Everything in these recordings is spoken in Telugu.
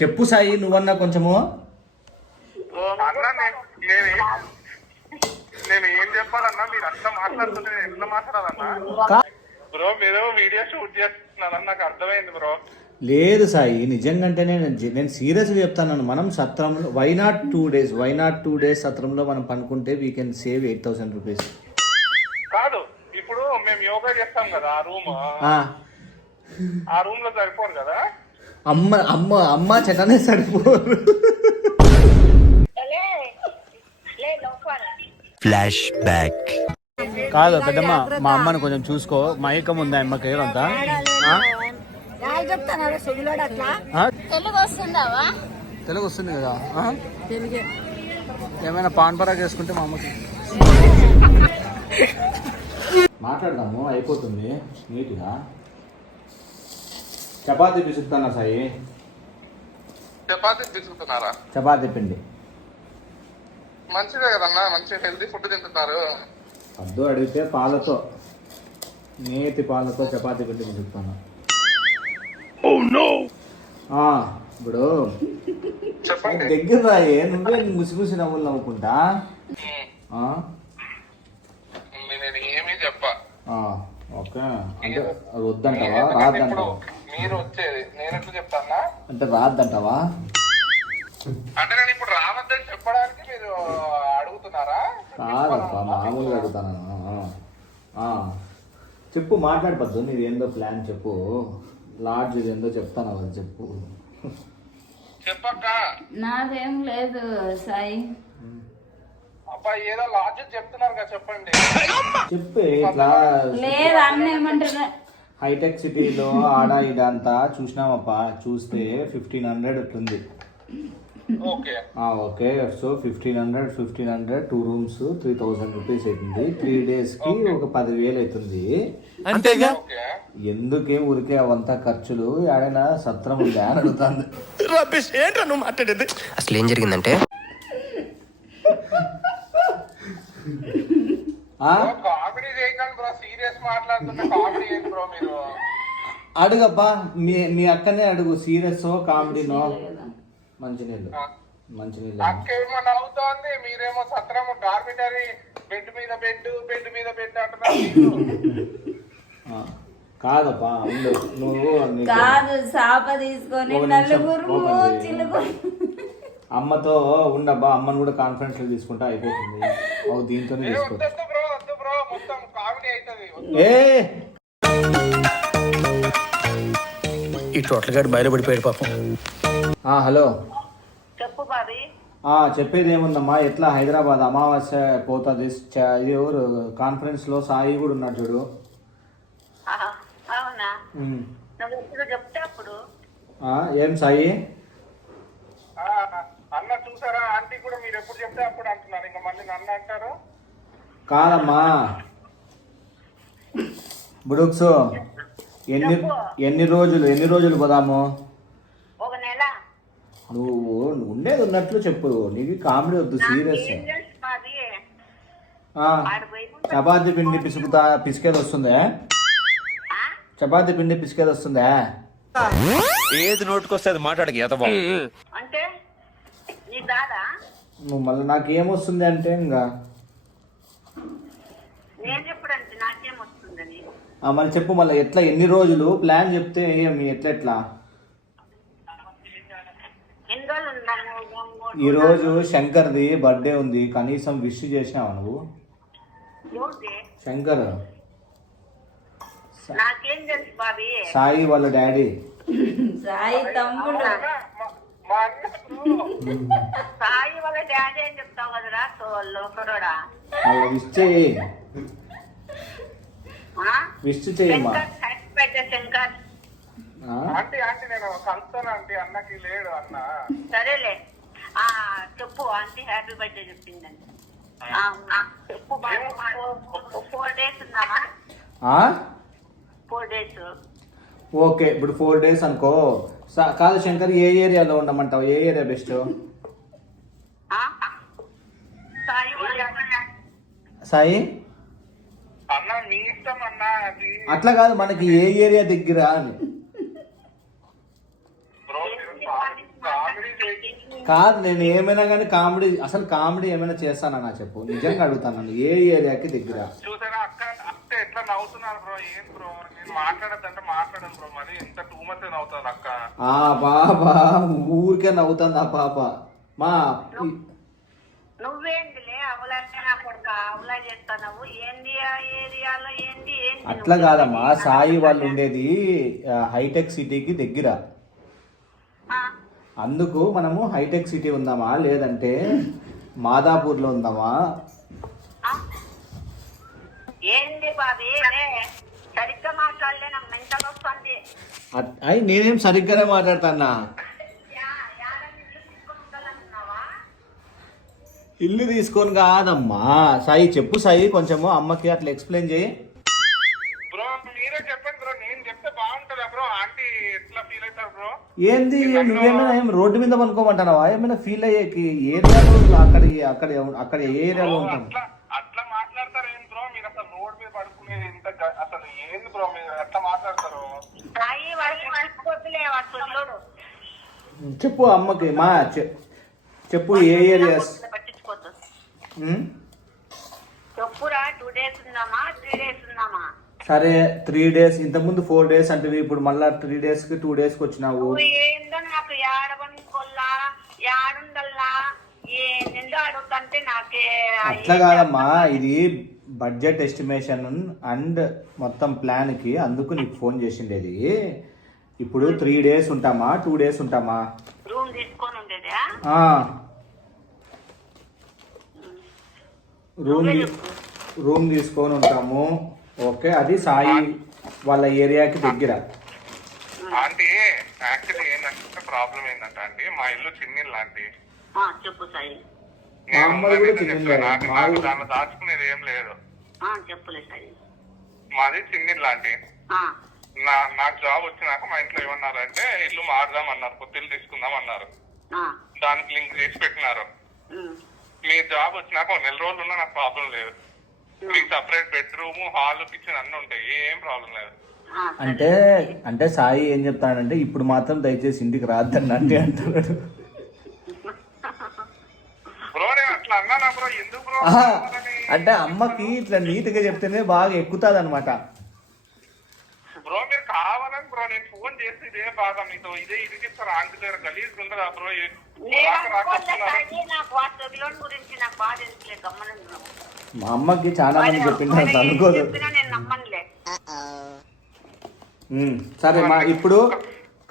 చెప్పు సాయి, నువ్వన్నా కొంచెము. నేను ఏం చెప్పాలన్నా, మీరు అంతా మాట్లాడుతుంటే నేను ఎట్లా మాట్లాడాలన్నా? బ్రో మీరు వీడియో షూట్ చేస్తున్నారని నాకు అర్థమైంది బ్రో. లేదు సాయి, నిజంగానే నేను సీరియస్గా చెప్తాను. మనం సత్రంలో వై నాట్ 2 days సత్రంలో మనం పనుకుంటే వీ కెన్ సేవ్ 8,000 రూపీస్. కాదు, ఇప్పుడు మేము యోగా చేస్తాం కదా, ఆ రూమ్ లో సరిపోను కదా. అమ్మ చెట్టనే సరిపోరు. Flash back. కాదు పెద్దమ్మ, మా అమ్మని కొంచెం చూసుకో. మైకం ఉందా అమ్మకి? ఏదంతా తెలుగు వస్తుంది కదా. ఏమైనా పాన్ పరాగ్ వేసుకుంటే మా అమ్మకి మాట్లాడదాము, అయిపోతుంది నీట్గా. చపాతీ పిసుకుతానా సాయి? చపాతీ తీసుకుంటున్నారా? చపాతీ పిండి మంచిదే కదన్నా, మంచి హెల్తీ ఫుడ్ తింటున్నారు. వద్దు అడిగితే పాలతో, నేతి పాలతో చపాతీ పిండి పిసుకుతాను. ఇప్పుడు చెప్పండి. దగ్గర రాయే, నువ్వే ముసిముసి నవ్వులు నవ్వుకుంటా. నేను ఏమీ చెప్పా. ఓకే అంటే అది వద్దంటావా, రాద్దంటావా? మీరు వచ్చేది నేను ఎట్లా చెప్తానా? అంటే రాద్దంటావా? అంటే నేను ఇప్పుడు రావద్దని చెప్పడానికి మీరు అడుగుతున్నారా? కాదప్పా, మామూలుగా అడుగుతాను. చెప్పు, మాట్లాడపద్దు. నీది ఏందో ప్లాన్ చెప్పు. లాడ్జ్ ఏందో చెప్తాను, అది చెప్పు. చెప్పక్క. నాదేం లేదు సాయి. అబ్బాయి ఏదో లాజిక్ చెప్తున్నారు కదా, చెప్పండి. చెప్పే ఇట్లా లేదు అన్న ఏమంటారు. హైటెక్ సిటీలో ఆడ ఇదంతా చూసినామప్పా. చూస్తే 1,500 ఉంటుంది. ఓకే, సో 1,500 2 rooms 3,000 రూపీస్ అవుతుంది. 3 days కి ఒక 10,000 అవుతుంది. అంతేగా? ఎందుకే ఊరికే అవంతా ఖర్చులు? ఏడైనా సత్రం ఉందా అని అడుగుతాను. నువ్వు మాట్లాడేది అసలు ఏం జరిగిందంటే, కామెడీ చేయకండి బ్రో, సీరియస్ మాట్లాడుతున్నా కామెడీ ఏంటి బ్రో మీరు? అడుగబ్బా, మీ అక్కనే అడుగు. సీరియస్ కామెడీనో? మంచినీళ్ళు అక్క ఏమో నవ్వుతోంది, మీరేమో సత్రము డార్మిటరీ, బెడ్ మీద బెడ్ అంటున్నారు. కాదప్పా, నువ్వు కాదు, సాప తీసుకొని నలుగురు అమ్మతో ఉండబ్బా. అమ్మని కూడా కాన్ఫరెన్స్ లో తీసుకుంటా, అయిపోతుంది. దీంతోనే తీసుకో. మొత్తం కామెడీ అవుతుంది. ఈ టోటల్ గాడు బయలుపడిపోయాడు పాపం. హలో, చెప్పు బాబీ. చెప్పేది ఏముందమ్మా, ఎట్లా హైదరాబాద్ అమావాస్య పోతుంది. ఇది ఎవరు కాన్ఫరెన్స్ లో సాయి కూడా ఉన్నాడు చూడు. అవునా? చెప్తే అప్పుడు ఏం సాయి అన్న చూసారా? ఆంటీ కూడా మీరు ఎప్పుడు చెప్తే అప్పుడు అంటున్నారు, ఇంకా మళ్ళీ నన్ను అంటారు. కాదమ్మా బుడుక్స్, ఎన్ని రోజులు పోదాము? ఒక నెల. నువ్వు ఉండేది ఉన్నట్లు చెప్పు. నీకు కామెడీ వద్దు, సీరియస్. చపాతీ పిండి పిసికేది వస్తుందా? చపాతీ పిండి పిసికేది వస్తుందా? ఏది నోటుకొస్తే అది మాట్లాడక ఎతబా. అంటే నీ దాదా నువ్వు మళ్ళీ నాకేమొస్తుంది అంటే ఇంకా నేను చెప్పడంటే నాకేమొస్తుందని మళ్ళీ చెప్పు. మళ్ళీ ఎట్లా, ఎన్ని రోజులు ప్లాన్ చెప్తే ఏమి ఎట్లా? ఈరోజు శంకర్ది బర్త్డే ఉంది, కనీసం విష్ చేసినావా నువ్వు? శంకర్ సాయి వాళ్ళ డాడీ. సాయి తమ్ముడు. సాయి వాళ్ళ డాడీ అని చెప్తావు కదరా లోకరోడా. విష్ చేయి, విష్ చేయమ్మా. శంకర్ ఆంటీ నేను కలుస్తాను ఆంటీ, అన్నకి లేడు అన్న. సరేలే, చెప్పు. ఆంటీ హ్యాపీ బర్త్డే చెప్పిందండి. చెప్పు. 4 days ఉన్నావా? 4 days. ఓకే, ఇప్పుడు 4 days అనుకో. కాదు శంకర్, ఏ ఏరియాలో ఉండమంటావు? ఏ ఏరియా బెస్ట్? సాయి అన్న మీ ఇష్టం అన్న. అట్లా కాదు, మనకి ఏ ఏరియా దగ్గర అని. కామెడీ చేయి. కాదు, నేను ఏమైనా కానీ కామెడీ, అసలు కామెడీ ఏమైనా చేస్తానా నా చెప్పు, నిజంగా అడుగుతాను నన్ను. ఏ ఏరియాకి దగ్గర? చూసారా అక్క అక్క ఎట్లా నవ్వుతున్నారు బ్రో? ఏం బ్రో నేను మాట్లాడద్దంటే మాట్లాడను బ్రో, మరి ఎంత టూ మచ్ నవ్వుతారు అక్క. ఆ పాప ఊరికే నవ్వుతుంది ఆ పాప. మా నువ్వేంటిలే అవులంటే నా కొడుకు అవులా చేస్తున్నావు ఏంది ఆ ఏరియాలో ఏంది ఏంది అట్లా కాదమ్మా, సాయి వాళ్ళు ఉండేది హైటెక్ సిటీకి దగ్గర. ఆ, అందుకు మనము హైటెక్ సిటీ ఉందామా లేదంటే మాదాపూర్లో ఉందామా? ఆ? ఏంది బాబీ సరిగ్గా మాట్లాడలే, నాకు మెంటల్ వస్తుంది. అయి నేనేం సరిగ్గానే మాట్లాడతానా. ఇల్లు తీసుకొని కాదమ్మా సాయి, చెప్పు సాయి, కొంచెము అమ్మకి అట్లా ఎక్స్ప్లెయిన్ చేయి. బ్రో మీరే చెప్పండి బ్రో, నేను చెప్తే బాగుంటుందా బ్రో? ఆంటీ ఎట్లా ఫీల్ అవుతారు బ్రో? ఏంది నువ్వేమైనా ఏం రోడ్డు మీద పనుకోమంటావా? ఏమైనా ఫీల్ అయ్యేకి ఏరియాలో అక్కడ ఏ ఏరియాలో ఉంటాను? అట్లా అట్లా మాట్లాడతారు ఏంటి బ్రో మీరు? అసలు రోడ్ మీద పడుకునేది ఎంత అసలు ఏంది బ్రో మీరు ఎట్లా మాట్లాడతారు? సాయి వాడికి మర్చిపోతులే వాడు చూడు చెప్పు అమ్మకి మా చెప్పు ఏ ఏరియాస్. పట్టించుకోవద్దు. చెప్పురా 2 days ఉందామా 3 days ఉందామా? సరే 3 days, ఇంతకుముందు 4 days అంటే ఇప్పుడు మళ్ళా 3 days కి 2 days కి వచ్చినావు. నువ్వు ఏందో నాకు ఏడవనుకోల్లా ఏడుండల్లా ఏందో అడుగుతుంటే నాకే అట్లా కాదమ్మా, ఇది బడ్జెట్ ఎస్టిమేషన్ అండ్ మొత్తం ప్లాన్ కి, అందుకు నీకు ఫోన్ చేసిండేది. ఇప్పుడు 3 days ఉంటామా 2 days ఉంటామా? రూమ్ తీసుకొని ఉండేదా? రూమ్ తీసుకొని ఉంటాము. ఓకే, అది సాయి వాళ్ళ ఏరియాకి దగ్గర. ఆంటీ యాక్చువల్లీ ఏంటంటే ప్రాబ్లం ఏంటంటే ఆంటీ మా ఇల్లు చిన్నిల్లు ఆంటీ. చెప్పు సాయి. మా అమ్మది కూడా చిన్నిల్లే. నాకు దాన్ని దాచుకునేది ఏం లేదు. చెప్పులే సాయి. మాది చిన్నిల్లు ఆంటీ. నాకు జాబ్ వచ్చినాక మా ఇంట్లో ఏమన్నారంటే ఇల్లు మారుదాం అన్నారు, కొత్త ఇల్లు తీసుకుందాం అన్నారు. దానికి లింక్ చేసి పెట్టినారు. మీ జాబ్ వచ్చినాక 1 నెల రోజులు ఉన్నా నాకు ప్రాబ్లం లేదు. మీకు సపరేట్ బెడ్రూమ్ హాల్ కిచెన్ అన్ని ఉంటాయి, ఏం ప్రాబ్లం లేదు. అంటే సాయి ఏం చెప్తాడంటే ఇప్పుడు మాత్రం దయచేసి ఇంటికి రాద్దండి అంటే అంటున్నాడు. బ్రో నేను అట్లా అన్నానా బ్రో? ఎందుకు బ్రో? అంటే అమ్మకి ఇట్లా నీట్గా చెప్తేనే బాగా ఎక్కుతుంది అనమాట. బ్రో మీరు కావాలని బ్రో నేను ఫోన్ చేసి ఇదే బాగా మీతో ఇదే ఇది చెప్తారు. ఆంటీ దగ్గర గలీజ్ ఉండదా బ్రో? మా అమ్మకి చాలా మంది చెప్పింది అనుకోదు. సరే మా ఇప్పుడు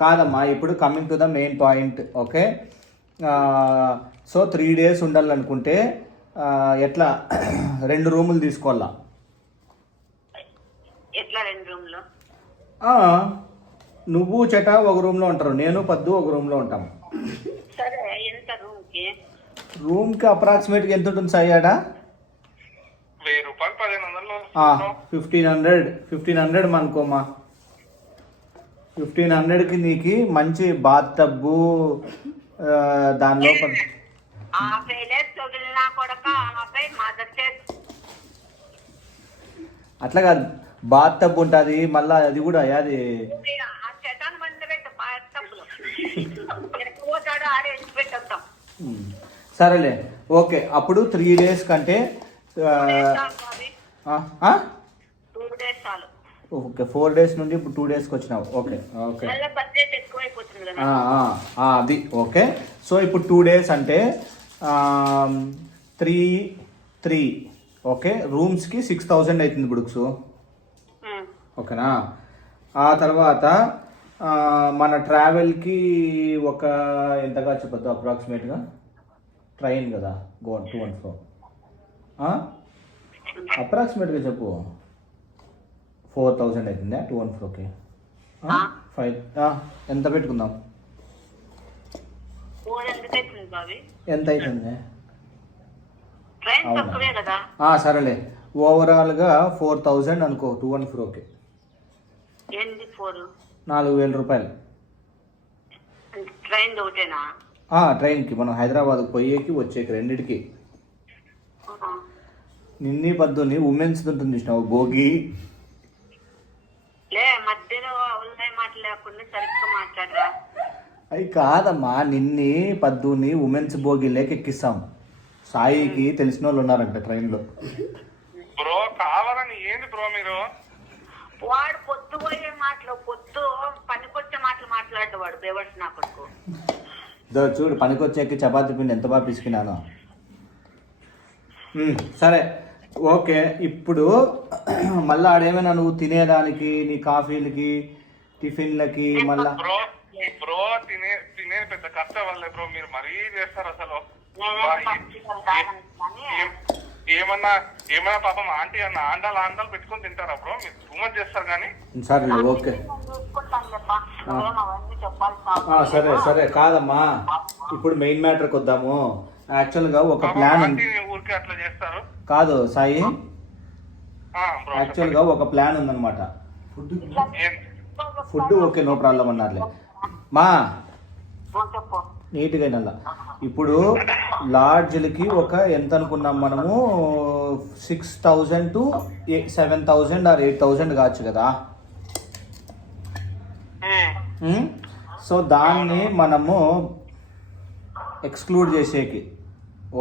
కాదమ్మా, ఇప్పుడు coming to the main point. Okay, so 3 days ఉండాలనుకుంటే ఎట్లా 2 రూములు తీసుకోవాలా? ఎట్లా 2 రూమ్లు? నువ్వు చెట ఒక రూమ్లో ఉంటారు, నేను పద్దు ఒక రూమ్లో ఉంటాము. సరే ఎంత రూమ్కి అప్రాక్సిమేట్గా ఎంత ఉంటుంది సాయాడా? 1000 రూపాయలు 1500. 1500 అనుకోమా. 1500కి నీకు మంచి బాత్ టబ్బు దాని లోపల అట్లా కాదు, బాత్ టబ్ ఉంటుంది మళ్ళా, అది కూడా అది సరేలే. ఓకే, అప్పుడు 3 days కంటే ఓకే 4 days నుండి ఇప్పుడు 2 daysకి వచ్చినావు. ఓకే ఓకే అది ఓకే. సో ఇప్పుడు 2 days అంటే 3 ఓకే, రూమ్స్కి 6000 అవుతుంది బుడుక్స్. ఓకేనా? ఆ తర్వాత మన ట్రావెల్కి ఒక ఎంత ఖర్చు పడుతుంది అప్రాక్సిమేట్గా? ట్రైన్ కదా గోన్ 2 and 4 అప్రాక్సిమేట్గా చెప్పు. 4000 అవుతుందా 2 and 4కి? 5 ఎంత పెట్టుకుందాం? ఎంత అవుతుంది? సరేలే, ఓవరాల్గా 4000 అనుకో 2 and 4కి. 4000 రూపాయలు ట్రైన్కి, మనం హైదరాబాద్కి పోయేకి వచ్చేకి రెండిటికి. నిన్నీ పద్దుని ఉమెన్స్ ఉంటుంది చూసినావు, భోగి. అవి కాదమ్మా, నిన్ని పద్దుని ఉమెన్స్ భోగిలేకి ఎక్కిస్తాం. సాయికి తెలిసిన వాళ్ళు ఉన్నారంట ట్రైన్లో. బ్రో కావాలని ఏంది బ్రో మీరు? వాడు పొద్దు పోయే మాటలు, పొద్దు పనికొచ్చే మాటలు మాట్లాడు వాడు బేవర్స్ నా కొడుకు. చూడు పనికొచ్చేకి చపాతీ పిండి ఎంత బాగా పిసికినానో. సరే ఓకే, ఇప్పుడు మళ్ళీ ఆడేమైనా నువ్వు తినేదానికి, నీ కాఫీలకి, టిఫిన్లకి మళ్ళా? బ్రో బ్రో తినే పెద్ద కష్టం వల్లే బ్రో మీరు మరీ చేస్తారు అసలు. ఏమన్నా పాపం ఆంటీ అన్న ఆండాలు పెట్టుకొని తింటారా బ్రో? మీరు టూ మచ్ చేస్తారు కానీ. సరే ఓకే, సరే సరే కాదమ్మా, ఇప్పుడు మెయిన్ మ్యాటర్కి వద్దాము. యాక్చువల్గా ఒక ప్లాన్ ఊరికే అట్లా చేస్తారు కాదు సాయి, బ్రో. యాక్చువల్గా ఒక ప్లాన్ ఉందన్నమాట. ఫుడ్ ఓకే, నో ప్రాబ్లం అన్నారులే మా, నీట్గా అయినా. ఇప్పుడు లాడ్జ్లకి ఒక ఎంత అనుకున్నాం మనము, 6,000 to 7,000 or 8,000 కావచ్చు కదా. సో దాన్ని మనము ఎక్స్క్లూడ్ చేసేకి,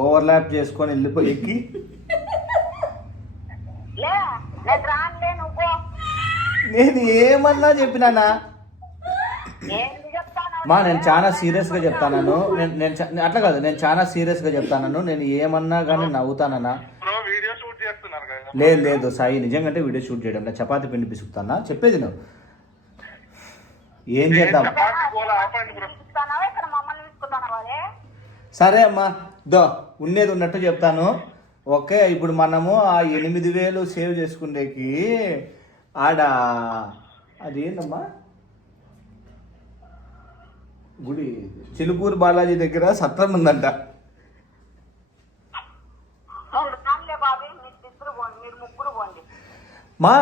ఓవర్లాప్ చేసుకొని వెళ్ళిపోయి నేను ఏమన్నా చెప్పినానా మా, నేను చాలా సీరియస్గా చెప్తాను. నేను అట్లా కాదు, నేను చాలా సీరియస్గా చెప్తాను. నేను ఏమన్నా కానీ నవ్వుతానన్నా? వీడియో షూట్ చేస్తున్నారు కదా. లేదు సాయి, నిజంగా వీడియో షూట్ చేయడం లేదు, చపాతి పిండి పిసుకుతానా చెప్పేది నువ్వు. ఏం చేద్దాం? సరే అమ్మా, ఉండేది ఉన్నట్టు చెప్తాను. ఓకే, ఇప్పుడు మనము ఆ 8,000 సేవ్ చేసుకునేకి ఆడ అది ఏందమ్మా గుడి, చిలుకూరు బాలాజీ దగ్గర సత్రం ఉందంట. మా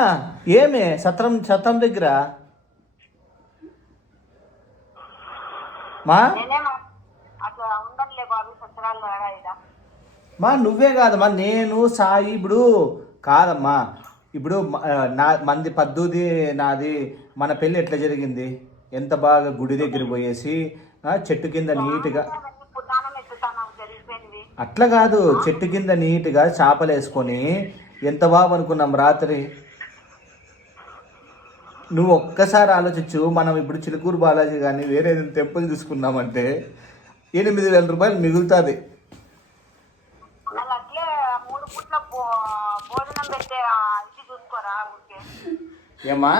ఏమే సత్రం దగ్గర మా నువ్వే కాదమ్మా, నేను సాయి ఇప్పుడు కాదమ్మా. ఇప్పుడు మంది పద్దుది నాది, మన పెళ్ళి ఎట్లా జరిగింది, ఎంత బాగా గుడి దగ్గర పోయేసి చెట్టు కింద నీట్గా, అట్లా కాదు, చెట్టు కింద నీట్గా చేపలు వేసుకొని ఎంత బాగా అనుకున్నాం రాత్రి. నువ్వు ఒక్కసారి ఆలోచించు, మనం ఇప్పుడు చిలుకూరు బాలాజీ కానీ వేరే టెంపుల్ చూసుకున్నామంటే 8,000 రూపాయలు మిగులుతుంది. ఏమా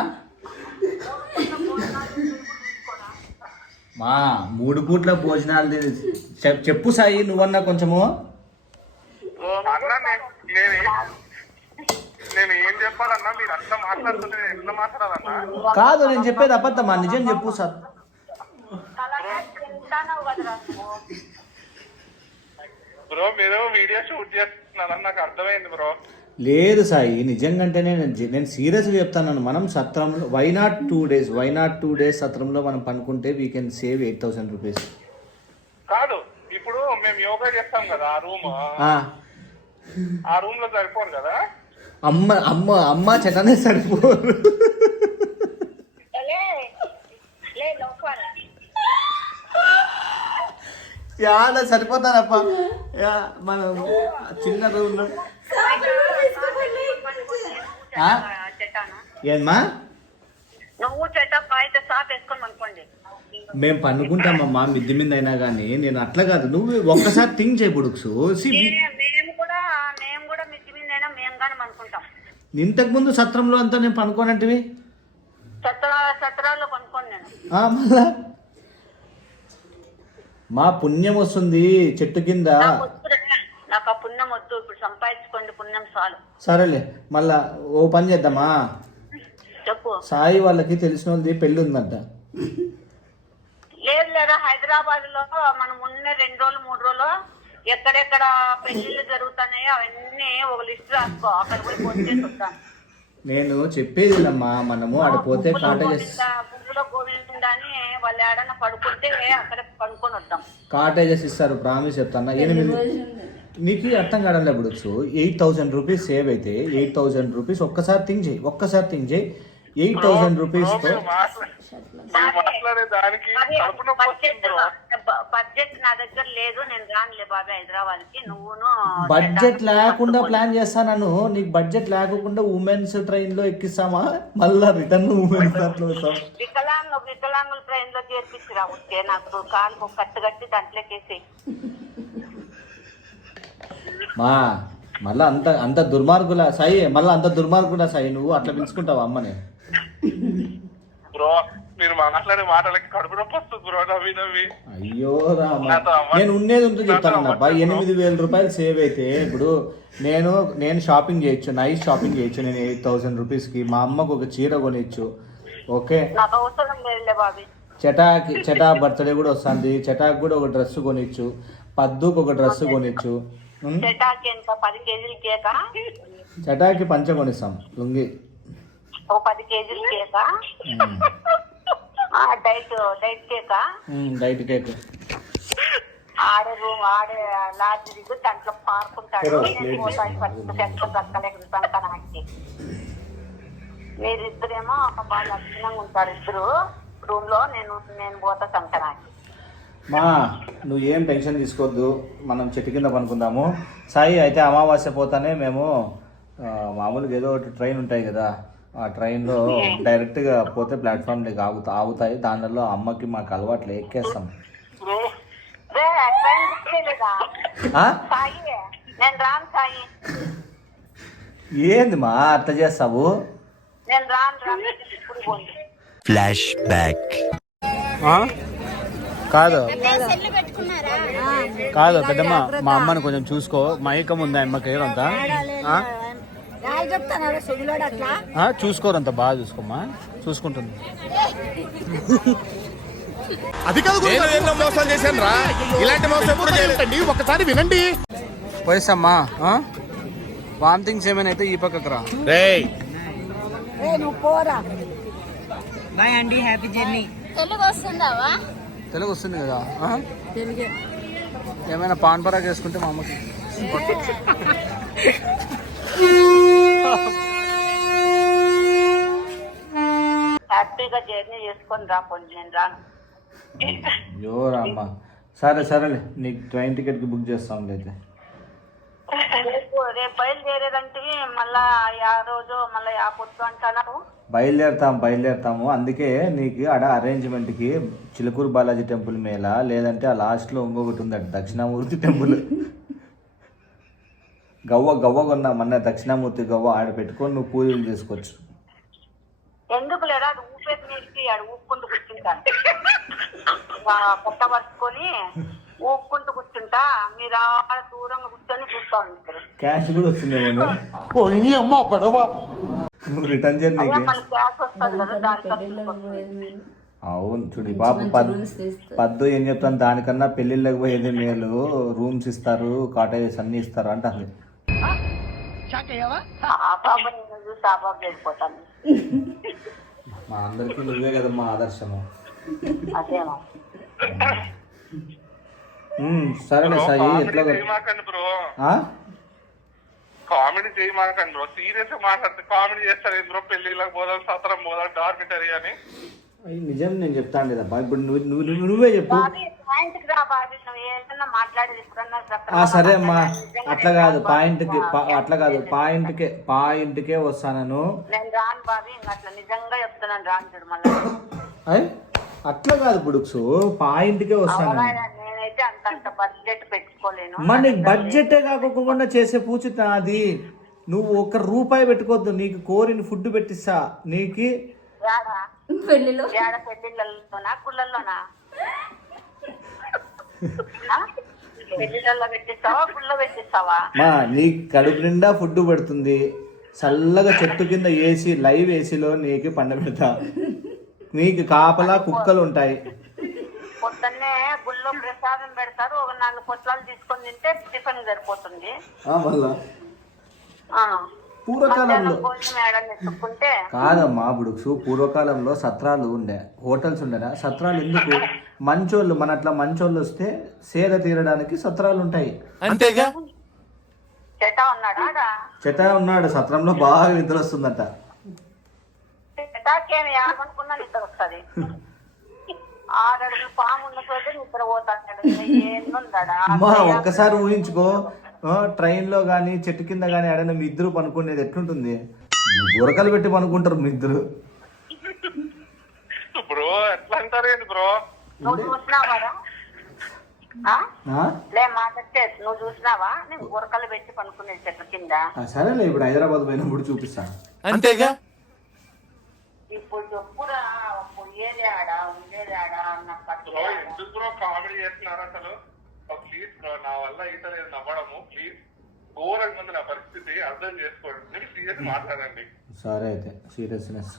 మా 3 పూట్ల భోజనాలు చెప్పు సాయి, నువ్వన్నా కొంచెము. నేను ఏం చెప్పాలన్నా, మీరు అట్లా మాట్లాడుతుంటే ఎట్లా మాట్లాడాలన్నా? కాదు, నేను చెప్పేది అబద్ధమా, నిజం చెప్పు సార్. బ్రో మీరు వీడియో షూట్ చేస్తున్నారని నాకు అర్థమైంది బ్రో. లేదు సాయి, నిజంగానే నేను సీరియస్గా చెప్తాను. మనం సత్రంలో వై నాట్ 2 days సత్రంలో మనం పనుకుంటే వీ కెన్ సేవ్ 8,000 రూపీస్. కాదు, ఇప్పుడు మేము యోగా చేస్తాం కదా, ఆ రూమ్ లో సరిపోరు కదా. అమ్మ చెట్టనే సరిపోరు. యాడ సరిపోతారప్ప, మనం చిన్న రూమ్. ఏమ్మా నువ్వు చెట్టప్ అయితే సాఫ్ వేసుకొని అనుకోండి. మేము పనుకుంటామమ్మా మిద్ది మీద అయినా కానీ. నేను అట్లా కాదు, నువ్వు ఒక్కసారి థింక్ చేయబుడుక్సు. మేము కూడా మిద్ది మీద అయినా మేము కానీ అనుకుంటాం. ఇంతకు ముందు సత్రంలో అంతా నేను పనుకోనంటివి, సత్రాల్లో పనుకోను నేను. మళ్ళా మా పుణ్యం వస్తుంది చెట్టు కింద. నాకు ఆ పుణ్యం వద్దు, ఇప్పుడు సంపాదించుకోండి పుణ్యం చాలు. సరేలే, మళ్ళా ఓ పని చేద్దామా, చెప్పు. సాయి వాళ్ళకి తెలిసిన వాళ్ళది పెళ్ళి ఉందంట. లేదు లేదా హైదరాబాద్ లో మనం ఉన్న 2 రోజులు 3 రోజులు ఎక్కడెక్కడ పెళ్లిళ్ళు జరుగుతున్నాయో అవన్నీ ఒక లిస్ట్ రాసుకో, అక్కడ పోయి పోస్ట్ చేసి వస్తాను. నేను చెప్పేది అమ్మా, మనము ఆడిపోతే కాటేజెస్ గోవింద అని వాళ్ళు ఏడన్నా పడుకుంటే అక్కడ పడుకొని వద్దాం. కాటేజెస్ ఇస్తారు, ప్రామిస్ చెప్తాను. 8 నీకు అర్థం కావడం ఇప్పుడు 8,000 రూపీస్ సేవ్ అయితే 8,000 రూపీస్ ఒక్కసారి థింక్ చేయి. 8,000 రూపీస్తో మీరు మాట్లాడే దానికి కడుపు నొప్పి వస్తుంది బ్రో. బడ్జెట్ నా దగ్గర లేదు, నేను రానులే బాబాయ్ హైదరాబాద్ కి. నువ్వును బడ్జెట్ లేకుండా ప్లాన్ చేస్తాను. నీకు బడ్జెట్ లేకుండా ఉమెన్స్ ట్రైన్ లో ఎక్కిస్తామా, మళ్ళా రిటర్న్ ఉమెన్స్ దాంట్లో వస్తాం. వికలాంగుల ట్రైన్ లో చేర్పించిరా ఉంటే నాకు కాలు కట్టు కట్టి దాంట్లోకేసి. మా మళ్ళా అంత దుర్మార్గుల సాయి, మళ్ళీ అంత దుర్మార్గుల సాయి, నువ్వు అట్లా పిలుచుకుంటావా అమ్మని? బ్రో మీరు మాట్లాడే మాటలకి కడుపు నొప్పి వస్తుంది బ్రో, నవ్వి నవ్వి. అయ్యో రామా, నేను ఉండేది ఉంటే చెప్తాను అబ్బా. 8,000 రూపాయలు సేవ్ అయితే ఇప్పుడు నేను షాపింగ్ చేయొచ్చు, నైస్ షాపింగ్ చేయొచ్చు. నేను 8,000 రూపీస్కి మా అమ్మకు ఒక చీర కొనిచ్చు. ఓకే, నాకు అవసరం లేదులే బాబీ. చటా బర్త్డే కూడా వస్తుంది, చటాకి కూడా ఒక డ్రెస్ కొనిచ్చు, పద్దుకు ఒక డ్రెస్ కొనిచ్చు. చటాకి ఎంత 10 కేజీల కేకా? చటాకి పంచ కొనిస్తాం, లుంగి ఒక 10 కేజీల కేకా? డైట్ కేకా? Diet cake. ఆడే లాడ్జ్ దిగు, దాంట్లో పార్కుంటాడు. సంకనాకి మీరిద్దరేమో బాగా లక్షణంగా ఉంటారు ఇద్దరు రూమ్ లో. నేను పోతా సంకనాకి. మా నువ్వు ఏం టెన్షన్ తీసుకోవద్దు, మనం చెట్టు కింద పనుకుందాము. సాయి అయితే అమావాస్య పోతానే మేము మామూలుగా ఏదో ఒకటి ట్రైన్ ఉంటాయి కదా, ఆ ట్రైన్లో డైరెక్ట్గా పోతే ప్లాట్ఫామ్ ఆగుతాయి. దానిలో అమ్మకి మాకు అలవాట్లు ఎక్కేస్తాం. సాయి నేను రాను సాయి. ఏంది మా అట్లా చేస్తావు? నేను రాను ఇప్పుడు పోండి. Flash back. కాదు కాదు పెద్దమ్మ, మా అమ్మని కొంచెం చూసుకో. మైకం ఉందా అమ్మకి అంతా? చూసుకోరంత బాగా చూసుకోమ్మా, చూసుకుంటుంది. అది కాదు మోసం చేశాను రా, ఇలాంటి మోసం ఎప్పుడు చేయలేదండి. ఒకసారి వినండి. పోయిసమ్మా, వామిటింగ్స్ ఏమైనా అయితే ఈ పక్కకు రా. రేయ్ నువ్వు పోరా. బాయ్ అండి, హ్యాపీ జర్నీ. తెలుగు వస్తుందావా? తెలుగు వస్తుంది కదా. తెలుగే. ఏమైనా పాన్ పరాగ్ వేసుకుంటే మా అమ్మకి. హ్యాపీగా జర్నీ చేసుకొని రాపోండి, నేను రాను. అయ్యో రామ్మా, సరేలే, నీకు ట్రైన్ టికెట్కి బుక్ చేస్తాం. అయితే రేపు బయలుదేరేదంటే మళ్ళా ఆ రోజు మళ్ళీ ఆ పొద్దు అంటున్నారు. బయలుదేరుతాము. అందుకే నీకు ఆడ అరేంజ్మెంట్కి చిలుకూరు బాలాజీ టెంపుల్ మేళ, లేదంటే ఆ లాస్ట్లో ఇంకొకటి ఉందట దక్షిణామూర్తి టెంపుల్. గవ్వ కొన్నా మొన్న దక్షిణామూర్తి గవ్వ, ఆడ పెట్టుకొని నువ్వు పూజలు చేసుకోవచ్చు. ఎందుకు లేదా అది ఊపేది నీటికి ఆడ ఊపుకుంటూ కూర్చుంటాను. కొత్త పట్టుకొని ఊపుకుంటూ కూర్చుంటా, మీరు ఆడ దూరంగా కూర్చొని చూస్తా ఉంటారు. క్యాష్ కూడా వస్తుందేమో. నువ్వు రిటర్న్ జర్నీకి మళ్ళీ క్యాష్ వస్తుంది కదా, దానికి అవును. చూడు బాబు పద్దు ఏం చెప్తాను, దానికన్నా పెళ్ళిళ్ళకి పోయేది మేలు. రూమ్స్ ఇస్తారు, కాటేజెస్ అన్ని ఇస్తారు అంటారు. ఆ బాబు నేను చూసి ఆ బాబు వెళ్ళిపోతాను. మా అందరికీ నువ్వే కదా మా ఆదర్శము. అదేమో సరేలే సాయి, ఎట్లా చేయమాకండి బ్రో, కామెడీ చేయమాకండి బ్రో. సీరియస్ గా మాట్లాడితే కామెడీ చేస్తారు బ్రో. పెళ్లిళ్ళకి పోదాం, సత్రం పోదాం, డార్మిటరీ అని. నిజం నేను చెప్తాను లేదబ్బా. ఇప్పుడు నువ్వే చెప్పు. సరే అమ్మా, అట్లా కాదు పాయింట్కే వస్తాను. అట్లా కాదు బుడుక్స్, పాయింట్కే వస్తాను. మరి నీకు బడ్జెటే కాకుండా చేసే పూచిత అది. నువ్వు 1 రూపాయి పెట్టుకోవద్దు, నీకు కోరిని ఫుడ్ పెట్టిస్తా. నీకు పెళ్లిలో పెళ్లిళ్ళలోనా గుళ్ళల్లోనా? పెళ్లిళ్ళలో పెట్టిస్తావా, గుళ్ళో పెట్టిస్తావా? మా నీకు కడుపు నిండా ఫుడ్ పెడుతుంది, చల్లగా చెట్టు కింద ఏసీ, లైవ్ ఏసీలో నీకు పండ పెడతా. నీకు కాపలా కుక్కలు ఉంటాయి. పొద్దున్నే గుళ్ళో ప్రసాదం పెడతారు, ఒక 4 పొట్లాలు తీసుకొని తింటే టిఫిన్ సరిపోతుంది. మళ్ళా పూర్వకాలంలో కాదమ్మా, బుడుక్స్ పూర్వకాలంలో సత్రాలు ఉండే, హోటల్స్ ఉండేనా? సత్రాలు ఎందుకు? మంచోళ్ళు, మన అట్లా మంచోళ్ళు వస్తే సేద తీరడానికి సత్రాలు ఉంటాయి. అంతేగా. చెటా ఉన్నాడా? చెటా ఉన్నాడు, సత్రంలో బాగా నిద్ర వస్తుందట. చెటా పడ్డాకేమి ఏమనుకున్నా నిద్ర వస్తుంది. 6 అడుగులు పాము ఉన్న చోట నిద్ర పోతాడు. ఏందుందడా అమ్మా ఒక్కసారి ఊహించుకో, ట్రైన్లో కానీ చెట్టు కింద కానీ ఆడైనా మీ ఇద్దరు పనుకునేది ఎట్లుంటుంది? బురకలు పెట్టి పనుకుంటారు మీ ఇద్దరు. బ్రో ఎట్లా అంటారు ఏంటి బ్రో? నువ్వు చూసినావా? లే మాట్లాడితే నువ్వు చూసినావా? నేను బురకలు పెట్టి పనుకునేది చెట్ల కింద. సరేలే, ఇప్పుడు హైదరాబాద్ పోయినప్పుడు చూపిస్తాను. అంతేగా. ఇప్పుడు చెప్పురా, పోయేది ఆడా ఉండేది ఆడా అన్న బ్రో ఎందుకు బ్రో కామెడీ చేస్తున్నారు అసలు? ప్లీజ్ బ్రో, నా వల్ల ఈత లేదు నవ్వడము. ప్లీజ్, ఘోరంగా ఉంది నా పరిస్థితి, అర్థం చేసుకోండి. సీరియస్ మాట్లాడండి. సరే అయితే సీరియస్నెస్